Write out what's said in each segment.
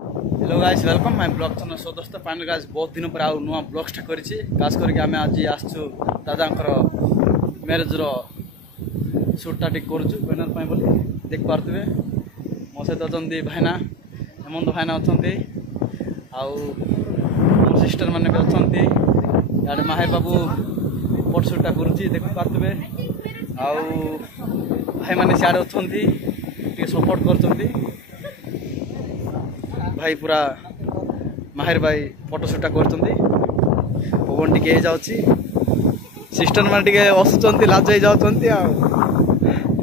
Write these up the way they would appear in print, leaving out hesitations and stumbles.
Hello guys welcome my blog channel. So दोस्तों final guys बहुत दिन पर नुआ ब्लॉग स्टार्ट करिछि। खास करके आमे आज आसछु दादांकर मैरिज रो शूट टिक करूछु बैनर पाई बोली देख पारथबे। मो सहित अछंती भाईना हेमंत भाईना अछंती आउ सिस्टर माने भी अछंती। याडे माहिर बाबू फोटो शूट करूछि देख पारथबे। आउ भाई माने सियाडे अछंती टे सपोर्ट करछंती। भाई पूरा माहिर भाई फोटोशूट करछंती। पवन टिके जाउछि सिस्टर मान टिके हसुचंती लाज जाउचंती आ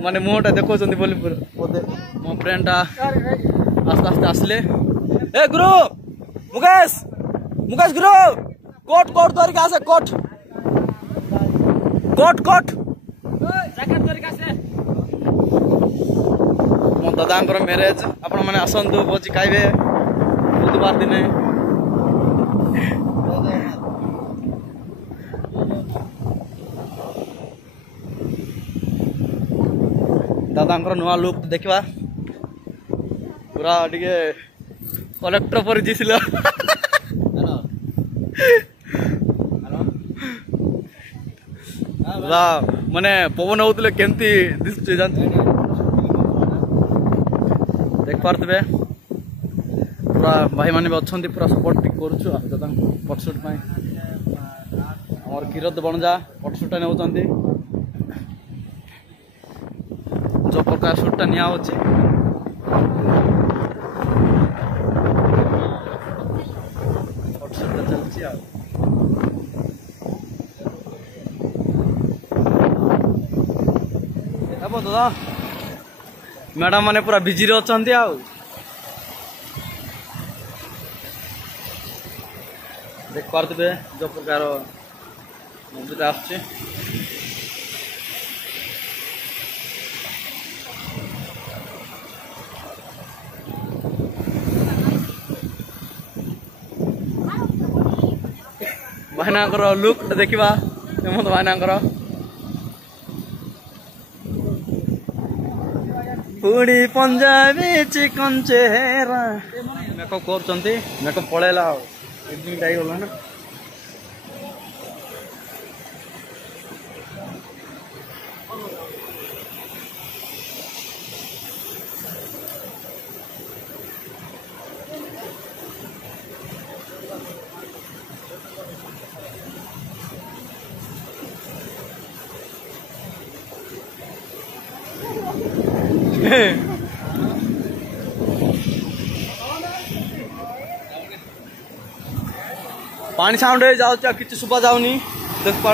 माने मुहटा देखौचंती बोली बोले मो फ्रेंडा आस्ते आस्ते आसले। ए गुरु मुकेश मुकेश गुरु कोट कोट धरि का से कोट कोट कोट जैकेट धरि का से मो दादांकर मैरिज आपण माने आसंतु बोजी खाइबे बुधवार दिन दादा नुआ लुक देखा पूरा टिके कलेक्टर पर दिसिल माने पवन होते केमती दिशुचे देख पारे। पूरा भाई माने भी अच्छा पूरा सपोर्ट करुचु दादा फोटोशूट आमर किरत बणजा फोटोशूटा नौकरी जो प्रकार शूटा नि फोटोशूटा चलती दादा मैडम माने पूरा बिजी अच्छा देख पारे जो प्रकार मूवी आस भाईनांकर लुक देखा हेमंत भाईनांकर पुड़ी पंजाबी चिकन चेहरा मेकअप कर मेकअप पड़ेला इवनिंग टाइम गला ना। पानी साउंड जाऊँ कि सुबह जाऊनी देख पा